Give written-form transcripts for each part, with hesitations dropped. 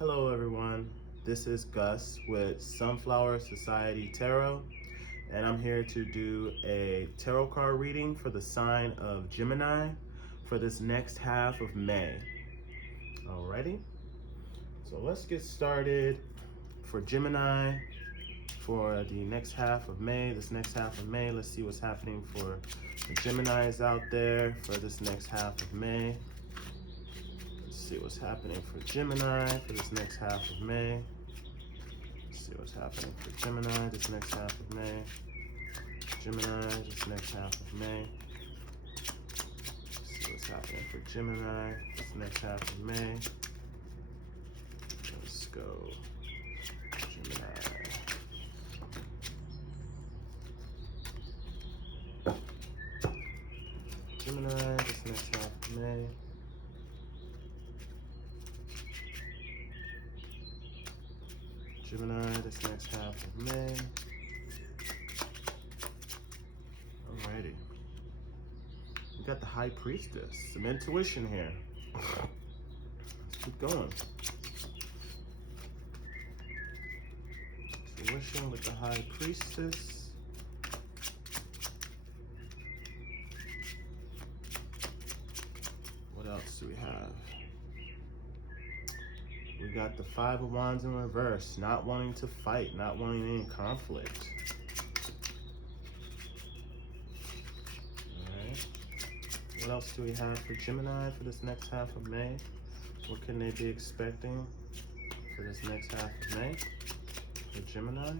Hello everyone, this is Gus with Sunflower Society Tarot, and I'm here to do a tarot card reading for the sign of Gemini for this next half of May. Alrighty, so let's get started for Gemini for the next half of May. Let's see what's happening for the Geminis out there for this next half of May. See what's happening for Gemini for this next half of May. See what's happening for Gemini this next half of May. Gemini this next half of May. See what's happening for Gemini this next half of May. Let's go. Gemini. Gemini this next half of May. Gemini this next half of May. Alrighty. We got the High Priestess. Some intuition here. Let's keep going. Intuition with the High Priestess. What else do we have? We got the Five of Wands in reverse, not wanting to fight, not wanting any conflict. Alright. What else do we have for Gemini for this next half of May? What can they be expecting for this next half of May for Gemini?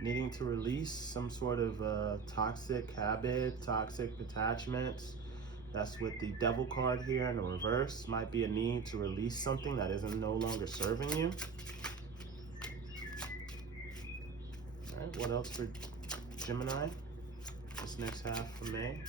Needing to release some sort of toxic habit, toxic attachments. That's with the Devil card here in the reverse. Might be a need to release something that isn't no longer serving you. All right, what else for Gemini this next half of May?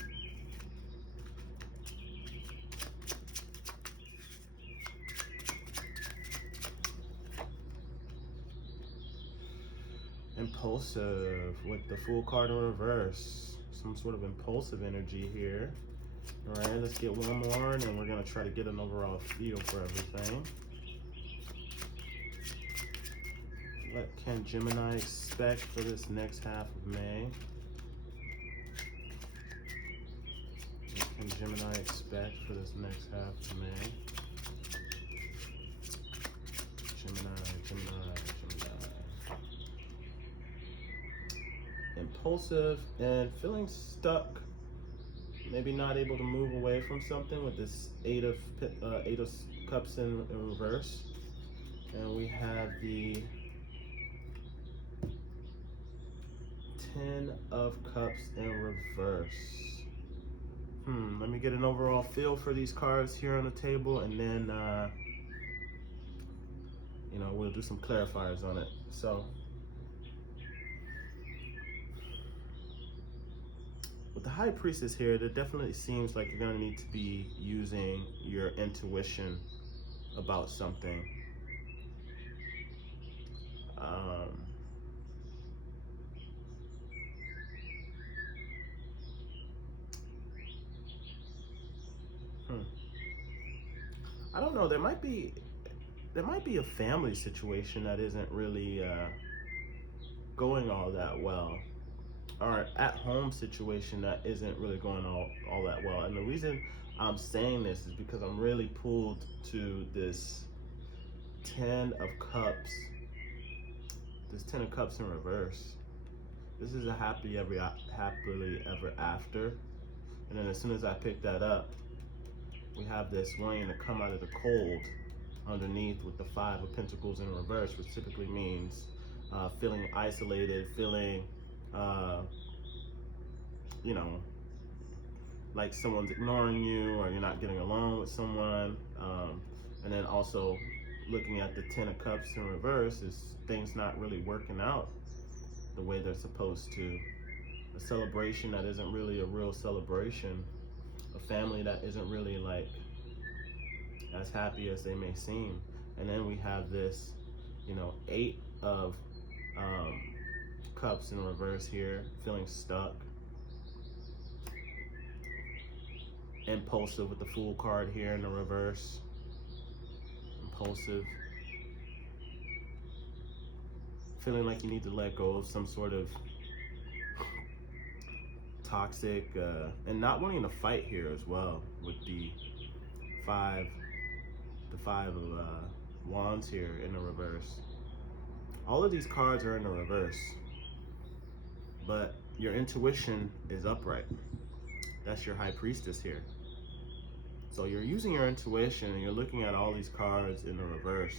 Impulsive with the Fool card in reverse. Some sort of impulsive energy here. All right, let's get one more, and then we're gonna try to get an overall feel for everything. What can Gemini expect for this next half of May? What can Gemini expect for this next half of May? Gemini. Impulsive and feeling stuck, maybe not able to move away from something with this Eight of Cups in reverse, and we have the Ten of Cups in reverse. Let me get an overall feel for these cards here on the table, and then we'll do some clarifiers on it. So with the High Priestess here, it definitely seems like you're going to need to be using your intuition about something. I don't know. There might be a family situation that isn't really going all that well, or at-home situation that isn't really going all that well. And the reason I'm saying this is because I'm really pulled to this Ten of Cups. This Ten of Cups in reverse. This is a happily ever after. And then as soon as I pick that up, we have this wanting to come out of the cold underneath with the Five of Pentacles in reverse, which typically means feeling isolated, feeling like someone's ignoring you, or you're not getting along with someone. And then also looking at the Ten of Cups in reverse is things not really working out the way they're supposed to. A celebration that isn't really a real celebration. A family that isn't really like as happy as they may seem. And then we have this, Eight of Cups in reverse here, feeling stuck. Impulsive with the Fool card here in the reverse. Impulsive. Feeling like you need to let go of some sort of toxic, and not wanting to fight here as well with the five of wands here in the reverse. All of these cards are in the reverse, but your intuition is upright. That's your High Priestess here. So you're using your intuition and you're looking at all these cards in the reverse,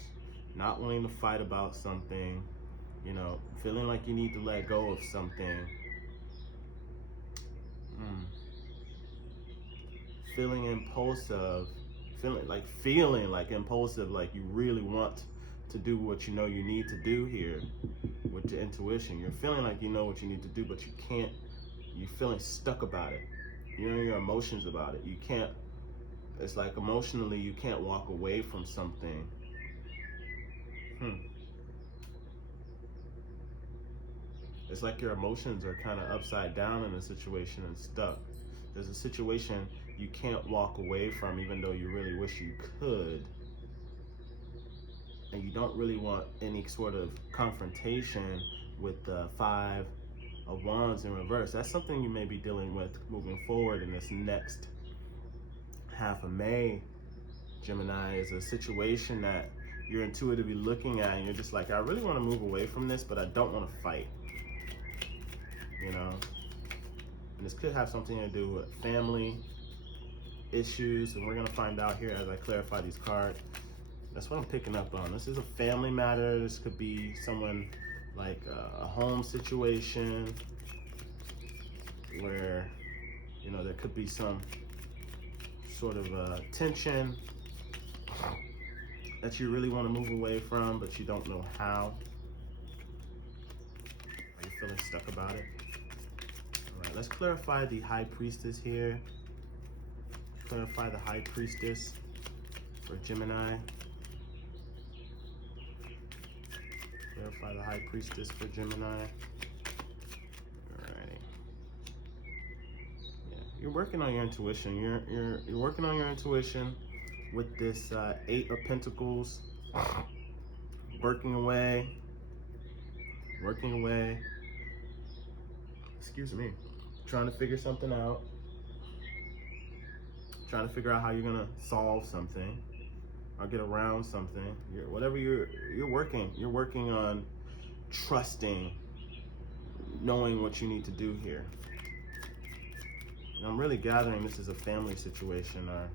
not wanting to fight about something, you know, feeling like you need to let go of something. Feeling impulsive, feeling like impulsive, like you really want to do what you know you need to do here with your intuition. You're feeling like you know what you need to do, but you can't. You're feeling stuck about it. You're in your emotions about it. You can't. It's like emotionally you can't walk away from something. It's like your emotions are kind of upside down in a situation and stuck. There's a situation you can't walk away from even though you really wish you could. And you don't really want any sort of confrontation with the Five of Wands in reverse. That's something you may be dealing with moving forward in this next half of May. Gemini, is a situation that you're intuitively looking at and you're just like, I really want to move away from this, but I don't want to fight. You know? And this could have something to do with family issues, and we're going to find out here as I clarify these cards. That's what I'm picking up on. This is a family matter. This could be someone like a home situation where, you know, there could be some sort of tension that you really want to move away from, but you don't know how. Are you feeling stuck about it? All right, let's clarify the High Priestess here. Clarify the High Priestess for Gemini. Clarify the High Priestess for Gemini. Alrighty. Yeah, you're working on your intuition. You're working on your intuition with this Eight of Pentacles. Working away. Excuse me. Trying to figure something out. Trying to figure out how you're gonna solve something or get around something. You're working on trusting, knowing what you need to do here. And I'm really gathering this is a family situation or,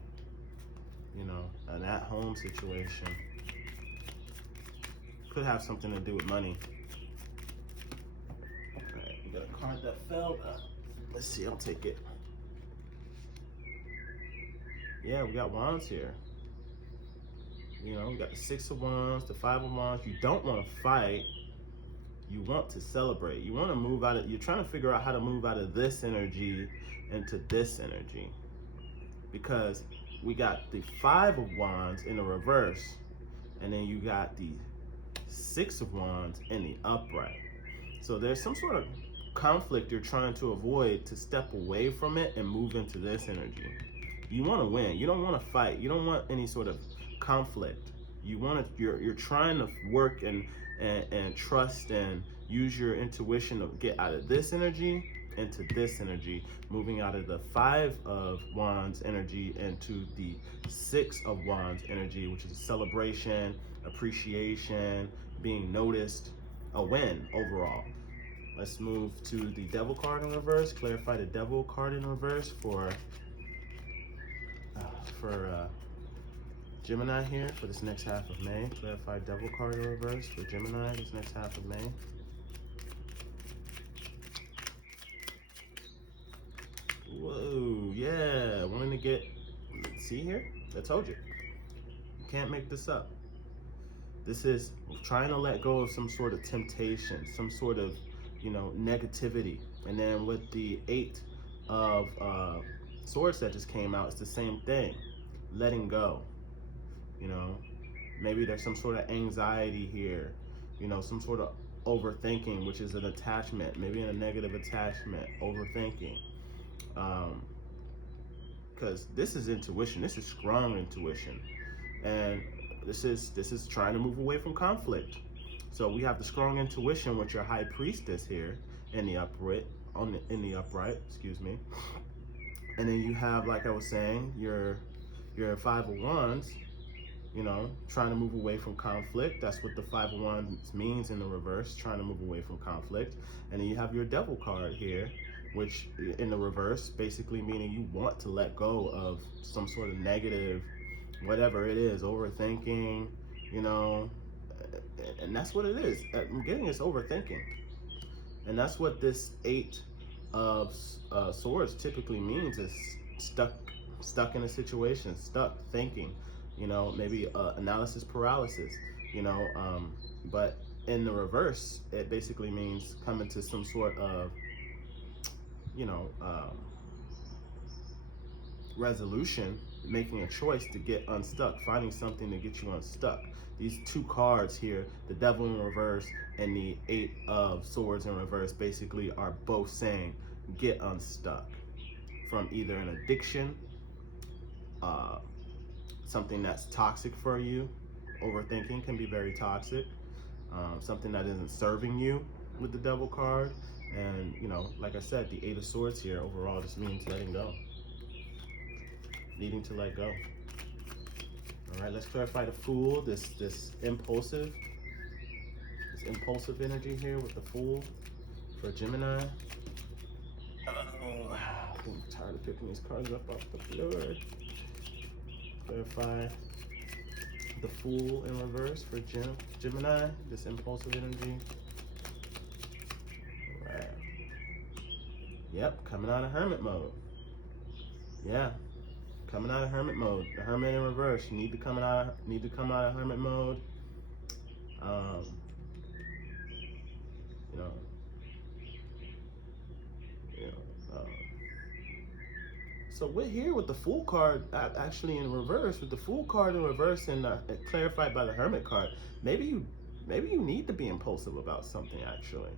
you know, an at-home situation. Could have something to do with money. All right, we got a card that fell. Let's see, I'll take it. Yeah, we got wands here. You know, we got the Six of Wands, the Five of Wands. You don't want to fight. You want to celebrate. You want to move out of, you're trying to figure out how to move out of this energy into this energy. Because we got the Five of Wands in the reverse, and then you got the Six of Wands in the upright. So there's some sort of conflict you're trying to avoid to step away from it and move into this energy. You want to win. You don't want to fight. You don't want any sort of conflict. You're trying to work and trust and use your intuition to get out of this energy into this energy, moving out of the Five of Wands energy into the Six of Wands energy, which is celebration, appreciation, being noticed, a win overall. Let's move to the Devil card in reverse. Clarify the Devil card in reverse for Gemini here for this next half of May. Clarify Devil card in reverse for Gemini this next half of May. Whoa, yeah, wanting to get, see here? I told you. You can't make this up. This is trying to let go of some sort of temptation, some sort of, you know, negativity. And then with the Eight of Swords that just came out, it's the same thing. Letting go. You know, maybe there's some sort of anxiety here, you know, some sort of overthinking, which is an attachment, maybe a negative attachment, overthinking. Because this is intuition. This is strong intuition, and this is trying to move away from conflict. So we have the strong intuition with your high priestess here in the upright, in the upright, excuse me. And then you have, like I was saying, your Five of Wands, you know, trying to move away from conflict. That's what the Five of Wands means in the reverse, trying to move away from conflict. And then you have your Devil card here, which in the reverse, basically meaning you want to let go of some sort of negative, whatever it is, overthinking, you know, and that's what it is. I'm getting this overthinking. And that's what this Eight of Swords typically means, is stuck in a situation, stuck thinking, you know, maybe analysis paralysis, you know, but in the reverse, it basically means coming to some sort of, you know, resolution, making a choice to get unstuck, finding something to get you unstuck. These two cards here, the Devil in reverse and the Eight of Swords in reverse, basically are both saying get unstuck from either an addiction, something that's toxic for you. Overthinking can be very toxic. Something that isn't serving you with the Devil card. And, you know, like I said, the Eight of Swords here overall just means letting go. Needing to let go. All right, let's clarify the Fool, this impulsive energy here with the Fool for Gemini. Oh, I'm tired of picking these cards up off the floor. Clarify the Fool in reverse for Gemini, this impulsive energy. All right. Yep, coming out of Hermit mode. Yeah. Coming out of Hermit mode. The Hermit in reverse. You need to come out of Hermit mode. So we're here with the Fool card actually in reverse. With the Fool card in reverse and clarified by the Hermit card. Maybe you need to be impulsive about something actually.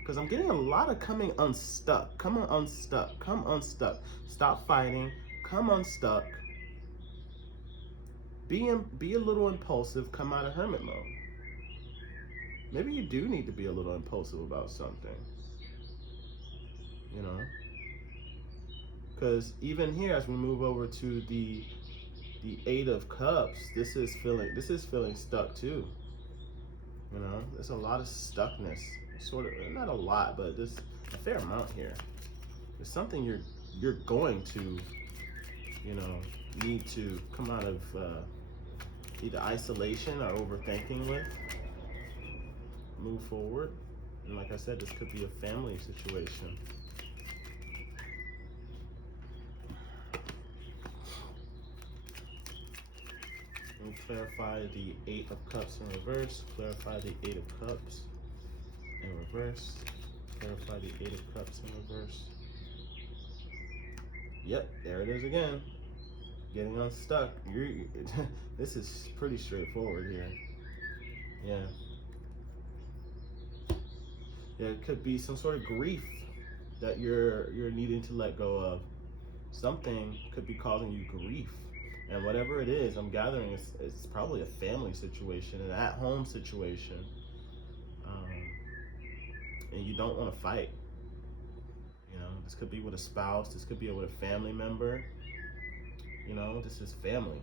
Because I'm getting a lot of coming unstuck. Come unstuck. Come unstuck. Stop fighting. Come unstuck. Be a little impulsive. Come out of Hermit mode. Maybe you do need to be a little impulsive about something. You know? Because even here, as we move over to the Eight of Cups, this is feeling stuck too. You know, there's a lot of stuckness. Sort of, not a lot, but there's a fair amount here. There's something you're going to, you know, need to come out of either isolation or overthinking with. Move forward. And like I said, this could be a family situation. And clarify the Eight of Cups in reverse. Clarify the Eight of Cups in reverse. Clarify the Eight of Cups in reverse. Yep, there it is again. Getting unstuck. This is pretty straightforward here. Yeah. Yeah, it could be some sort of grief that you're needing to let go of. Something could be causing you grief. And whatever it is, I'm gathering it's probably a family situation, an at-home situation. And you don't want to fight. You know, this could be with a spouse, this could be with a family member. You know, this is family.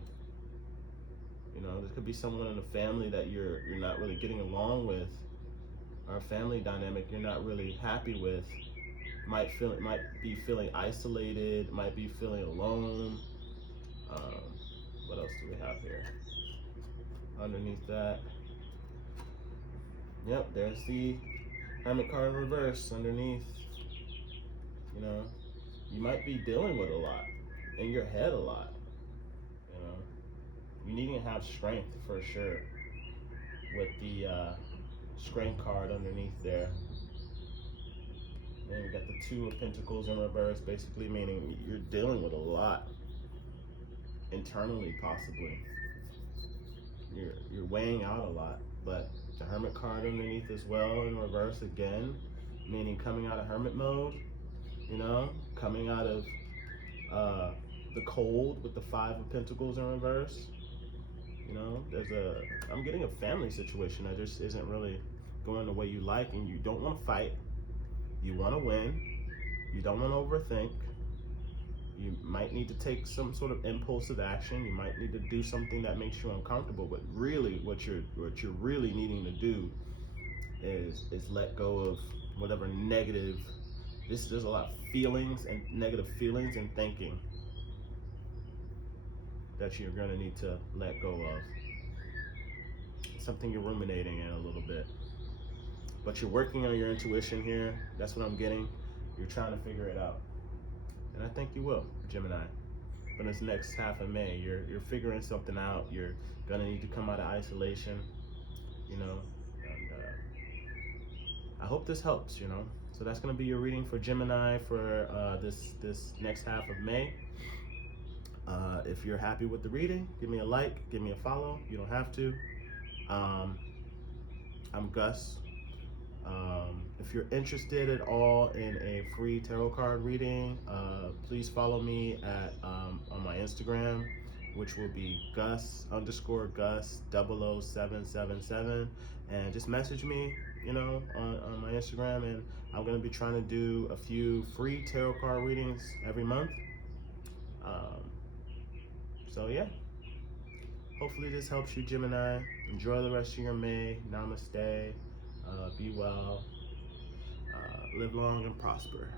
You know, this could be someone in the family that you're not really getting along with, or a family dynamic you're not really happy with. Might be feeling isolated, might be feeling alone. What else do we have here? Underneath that. Yep, there's the Hermit card in reverse underneath. You know, you might be dealing with a lot, in your head a lot. You know, you need to have strength for sure. With the strength card underneath there. And we got the Two of Pentacles in reverse, basically meaning you're dealing with a lot internally, possibly. You're weighing out a lot, but The Hermit card underneath as well in reverse again, meaning coming out of Hermit mode, you know, coming out of uh, the cold with the Five of Pentacles in reverse. You know, I'm getting a family situation that just isn't really going the way you like, and you don't want to fight. You want to win. You don't want to overthink. You might need to take some sort of impulsive action. You might need to do something that makes you uncomfortable. But really, what you're really needing to do is let go of whatever negative. There's a lot of feelings and negative feelings and thinking that you're gonna need to let go of. Something you're ruminating in a little bit. But you're working on your intuition here. That's what I'm getting. You're trying to figure it out. And I think you will, Gemini. For this next half of May, you're figuring something out. You're gonna need to come out of isolation, you know. And I hope this helps, you know. So that's gonna be your reading for Gemini for this next half of May. If you're happy with the reading, give me a like, give me a follow. You don't have to. I'm Gus. If you're interested at all in a free tarot card reading, please follow me at on my Instagram, which will be Gus_Gus00777, and just message me, you know, on my Instagram, and I'm gonna be trying to do a few free tarot card readings every month. So yeah, hopefully this helps you, Gemini. Enjoy the rest of your May. Namaste. Be well. Live long and prosper.